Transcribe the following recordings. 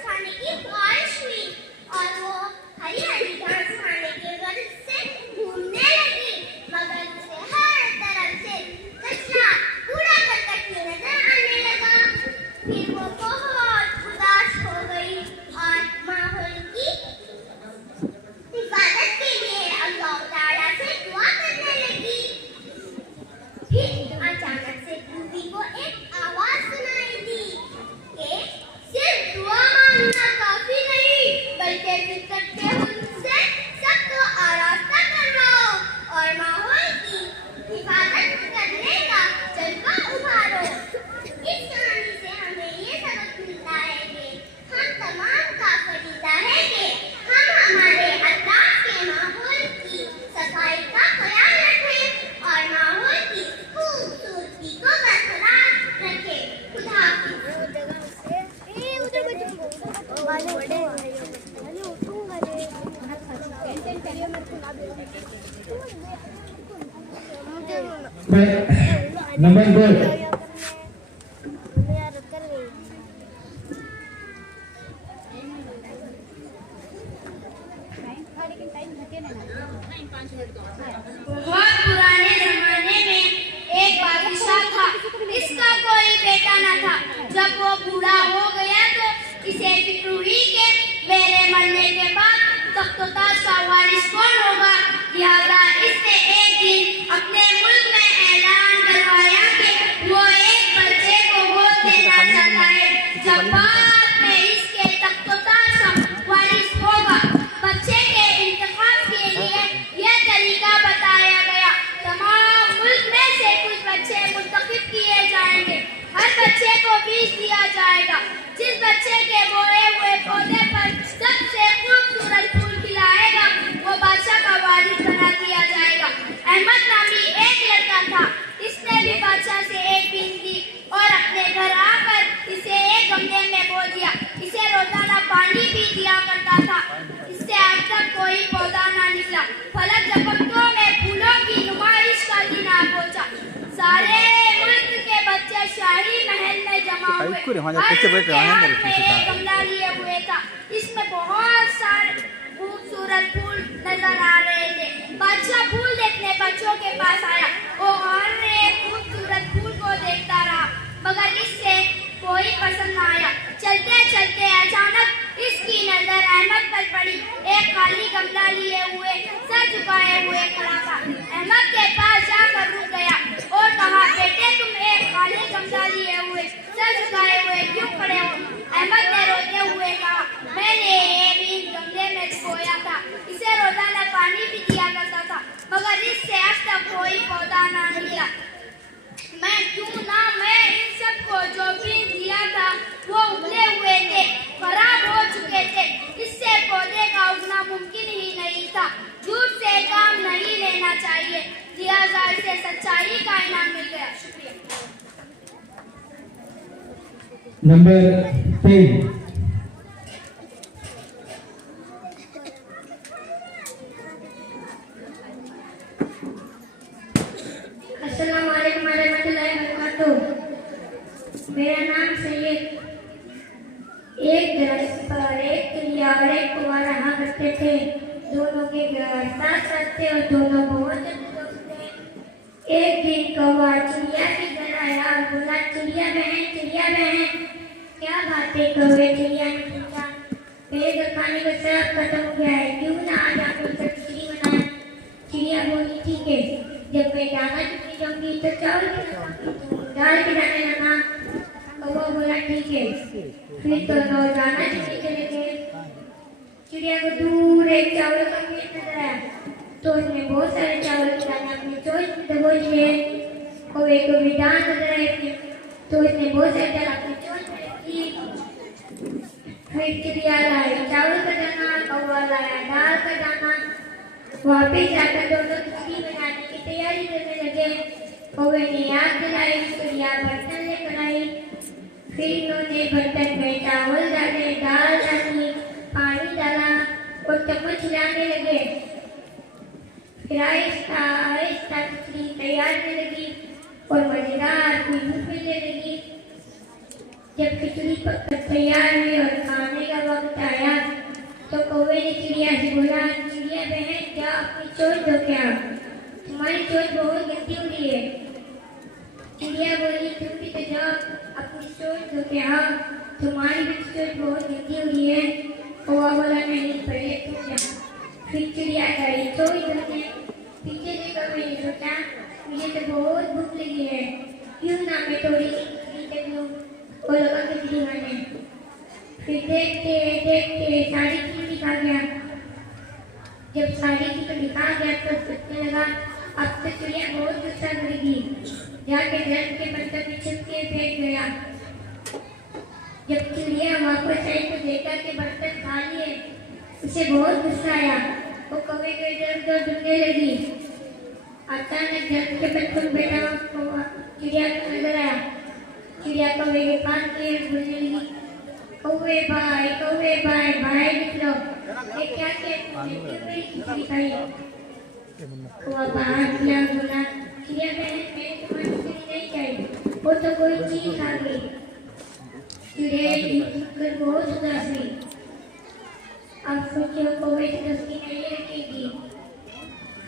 खाने की ख्वाहिश हुई और वो हरी हरी घास खाने के गर्ज से घूमने लगी, मगर उसे हर तरफ से कचरा कूड़ा करकट नजर आने लगा। फिर वो बहुत उदास हो गई और माहौल की हिफाजत के लिए अल्लाह ताला से दुआ करने लगी। फिर अचानक से बीवी को एक आवाज सुनाई दी कि सिर्फ दुआ मांगना काफी नहीं, बल्कि फितरत के हुस्न से सबको आरास्ता करवाओ और माहौल की हिफाजत करने का जज्बा उभारो। इस कहानी से हमें ये सबक मिलता है कि हम तमाम का फरीज़ा है कि हम हमारे अतराफ के माहौल की सफाई का ख्याल रखें और माहौल की खूबसूरती को बरकरार रखें। खुदा हाफिज़। नंबर 2 बहुत पुराने जमाने में एक बादशाह था। इसका कोई बेटा न था। जब वो बूढ़ा हो गया तो इसे फिक्र हुई कि मेरे मरने के बाद तख्त-ओ-ताज का वारिस कौन होगा। लिहाजा इसने एक दिन अपने मुल्क में ऐलान करवाया कि वो एक बच्चे को गोद देना चाहता है। जब बाद में इसके तख्त-ओ-ताज का वारिस होगा, बच्चे के इंतखाब के लिए यह तरीका बताया गया। तमाम मुल्क में से कुछ बच्चे मुंतखब किए जाएंगे। हर बच्चे को बीज दिया जाएगा। जिस बच्चे के बोए हुए पौधे पर सबसे खूबसूरत फूल खिलाएगा, वो बादशाह का वारिस बना दिया जाएगा। अहमद नामी एक लड़का था। इसने भी बादशाह से एक बीज ली और अपने घर आकर इसे एक गमले में बो दिया। इसे रोजाना पानी भी दिया करता था। इससे आज तक कोई पौधा ना निकला। फलक झपकतों में फूलों की नुमाइश का दिन आ पहुंचा। सारे मुल्क के बच्चे शाही महल में जमा हुए। हर में एक गमला लिए हुए था। इसमें बहुत सारे खूबसूरत फूल नजर आ रहे थे। बादशाह फूल देखने बच्चों के पास आया। वो हर एक खूबसूरत फूल को देखता रहा, मगर इससे कोई पसंद न आया। चलते चलते अचानक इसकी नजर अहमद पर पड़ी। एक खाली गमला लिए हुए सर झुकाए हुए खड़ा था। अहमद के पास जाकर रुक गया और कहा, बेटे तुम एक खाली गमला लिए हुए सर झुकाए हुए क्यों खड़े हो। अहमद ने रोते हुए कहा, मैंने ये बीज गमले में बोया था। इसे रोजाना पानी भी दिया करता था, मगर इससे आज तक कोई पौधा ना निकला। मैं इन सबको जो बीज दिया था वो उगले हुए थे, खराब हो चुके थे। इससे पौधे का उगना मुमकिन ही नहीं था। झूठ से काम नहीं लेना चाहिए। लिहाजा इसे सच्चाई का इनाम मिल गया। शुक्रिया। नंबर 3 अस्सलाम वालेकुम रहमतुल्लाहि व बरकातुहू। मेरा नाम सैयद। एक दरख्त पर एक चिड़िया और एक कौवा रहा करते थे। दोनों के घर साथ साथ थे और दोनों बहुत दोस्त थे। एक दिन कौवा चिड़िया के घर आया और बोला, चिड़िया बहन क्या बातें कौवे चिड़िया ने पूछा। मेरे घर खाने का सब खत्म हो गया है, क्यों ना आज आप मिलकर खिचड़ी बनाए। चिड़िया बोली, ठीक है, जब मैं दाना चुगने जाऊंगी तो चावल दाल के दाने लाना। कौवा बोला, ठीक है। फिर तो दाना चुगने चले गए। चिड़िया को दूर एक चावल का खेत नजर आया, तो उसने बहुत सारे चावल के दाने अपने चोंच में दबोच लिए। कौवे को भी दाल नजर आई, तो उसने बहुत सारे दाल अपनी चोंच में रखी। फिर चिड़िया लाई चावल का दाना, कौवा लाया दाल का दाना। वापिस जाकर दोनों खिचड़ी बनाने की तैयारी करने लगे। कौवे ने आग जलाई, चिड़िया बर्तन लेकर आई। फिर इन्होंने बर्तन में चावल डाले, दाल डाली, पानी डाला और चम्मच हिलाने लगे। फिर आहिस्ता आहिस्ता खिचड़ी तैयार होने लगी और मजेदार खुशबू मिलने लगी। जब खिचड़ी पककर तैयार हुई और खाने बोला, चिड़िया बहन क्या अपनी चोट दो क्या, तुम्हारी चोट बहुत गंदी हो रही है। चिड़िया बोली, तुम भी तो जाओ अपनी चोट दो क्या, तुम्हारी भी चोट बहुत गंदी हो रही है। कौवा बोला, नहीं पहले तुम जाओ। फिर चिड़िया गई चोट धोने। पीछे देखकर मैंने सोचा, मुझे तो बहुत भूख लगी है, क्यों ना मैं थोड़ी खिचड़ी कर लूं। वो लगा खिचड़ी खाने। फिर देखते देखते सारी खिचड़ी खा गया। जब सारी खिचड़ी खा गया तो सोचने लगा, अब तो चिड़िया बहुत गुस्सा करेगी। जाके दर्द के बर्तन में छिप के बैठ गया। जब चिड़िया वापस आई तो देखा कि बर्तन खाली है। उसे बहुत गुस्सा आया। वो कौवे के इधर-उधर ढूंढने लगी। अचानक दर्द के बर्तन में बैठा हुआ कौवा चिड़िया को नजर आया। चिड़िया कौवे के पास गई और बोलने लगी, कौवे भाई भाई निकलो, ये क्या मेरी खिचड़ी खाई। कौवा बाहर निकला, बोला, चिड़िया बहन मैंने तुम्हारी खिचड़ी नहीं खाई, वो तो कोई चीज खा गई। चिड़िया देखकर बहुत उदास हुई। अब सोचो कौवे से दोस्ती नहीं रखेगी।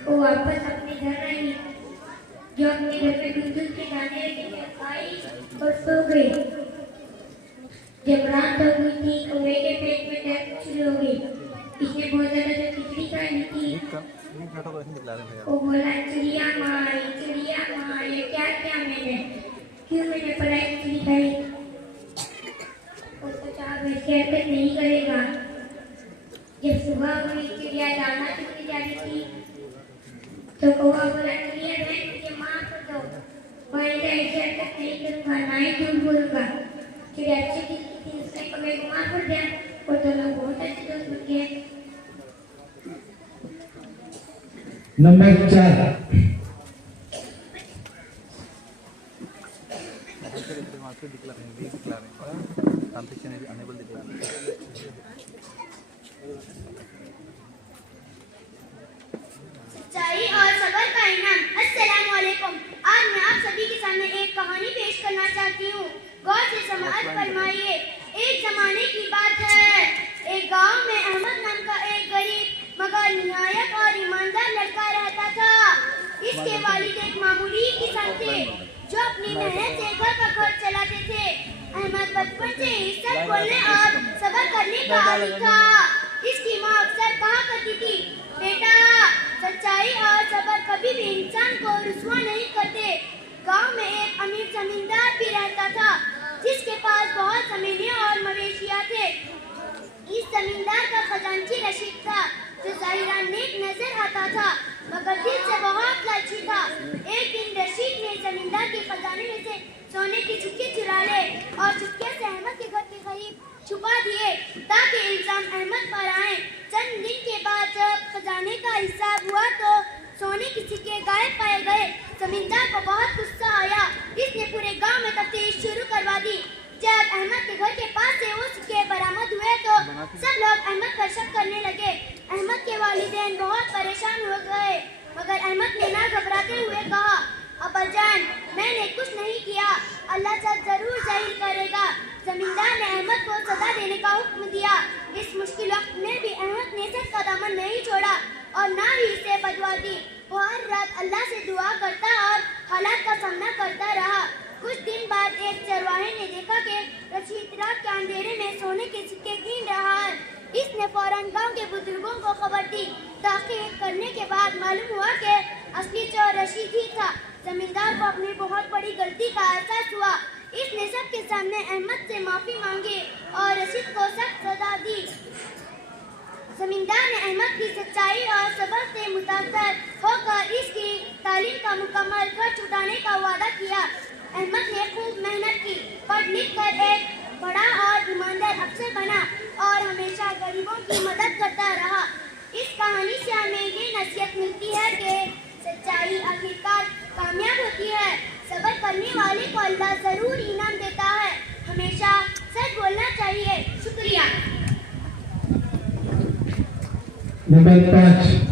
वो वापस अपने घर आई, जो अपने घर में दूध के दाने रखे खाई और सो गई। जब रात हो गई थी, कौवे के पेट में दर्द शुरू हो गई। इसने बहुत ज्यादा जो खिचड़ी खाई थी। वो बोला, चिड़िया माँ ये क्या क्या मैंने, क्यों मैंने पराई खिचड़ी खाई। वो सोचा अब ऐसे हरकत नहीं करेगा। जब सुबह हुई, चिड़िया दाना चुगने जा रही थी तो कौवा बोला, चिड़िया बहन मुझे माफ कर दो, मैं ऐसे हरकत नहीं करूंगा, ना ही झूठ बोलूंगा। चिड़िया अच्छी थी, उसने कौवे को माफ कर दिया और दोनों बहुत अच्छे दोस्त बन गए। नंबर 4 सच्चाई और सबर का इनाम। अस्सलाम वालेकुम। आज मैं आप सभी के सामने एक कहानी पेश करना चाहती हूँ। गौर से समाअत फरमाइए। एक जमाने की बात है, एक गांव में अहमद नाम का एक गरीब मगर निहायत और ईमानदार लड़का रहता था। इसके वालिद एक मामूली किसान थे जो अपनी मेहनत से घर का खर्च चलाते थे। अहमद बचपन से ही सच बोलने और सबर करने का आदी था। इसकी माँ अक्सर कहा करती थी, बेटा सच्चाई और सबर कभी भी इंसान को रुसवा नहीं करते। गांव में एक अमीर जमींदार भी रहता था जिसके पास बहुत जमीनें और मवेशियां थे। इस जमींदार का खजांची रशीद था जो ज़ाहिरा नेक नजर आता था मगर दिल से बहुत लालची था। एक दिन रशीद ने जमींदार के खजाने में से सोने के सिक्के चुरा ले और चुपके से अहमद के घर के करीब छुपा दिए ताकि इल्जाम अहमद पर आए। चंद दिन के बाद जब खजाने का हिसाब हुआ तो सोने के सिक्के गायब पाए गए। जमींदार को बहुत गुस्सा आया। इसने पूरे गांव में तफ्तीश शुरू करवा दी। जब अहमद के घर के पास से वो सिक्के बरामद हुए तो सब लोग अहमद पर शक करने लगे। अहमद के वालिदैन बहुत परेशान हो गए मगर अहमद ने ना घबराते हुए कहा, अब्बाजान मैंने कुछ नहीं किया, अल्लाह जरूर जाहिर करेगा। जमींदार ने अहमद को सजा देने का हुक्म दिया। इस मुश्किल वक्त में भी अहमद ने सच का दामन नहीं छोड़ा और ना ही इसे बदवा दी। वो हर रात अल्लाह से दुआ करता और हालात का सामना करता रहा। कुछ दिन बाद एक चरवाहे ने देखा कि रशीद रात के अंधेरे में सोने के सिक्के गिन रहा है। इसने फौरन गांव के बुजुर्गों को खबर दी। तहकीक करने के बाद मालूम हुआ कि असली चोर रशीद ही था। जमींदार को अपनी बहुत बड़ी गलती का एहसास हुआ। इसने सबके सामने अहमद से माफी मांगी और रशीद को सख्त सजा दी। जमींदार ने अहमद की सच्चाई और सबर से मुतासर होकर इसकी तालीम का मुकम्मल खर्च उठाने का वादा किया। अहमद ने खूब मेहनत की, पढ़ लिख कर एक बड़ा और ईमानदार अफसर बना और हमेशा गरीबों की मदद करता रहा। इस कहानी से हमें ये नसीहत मिलती है कि सच्चाई आखिरकार कामयाब होती है। सबर करने वाले को अल्लाह जरूर इनाम देता है। हमेशा सच बोलना चाहिए। शुक्रिया। Number 5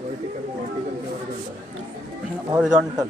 vertical horizontal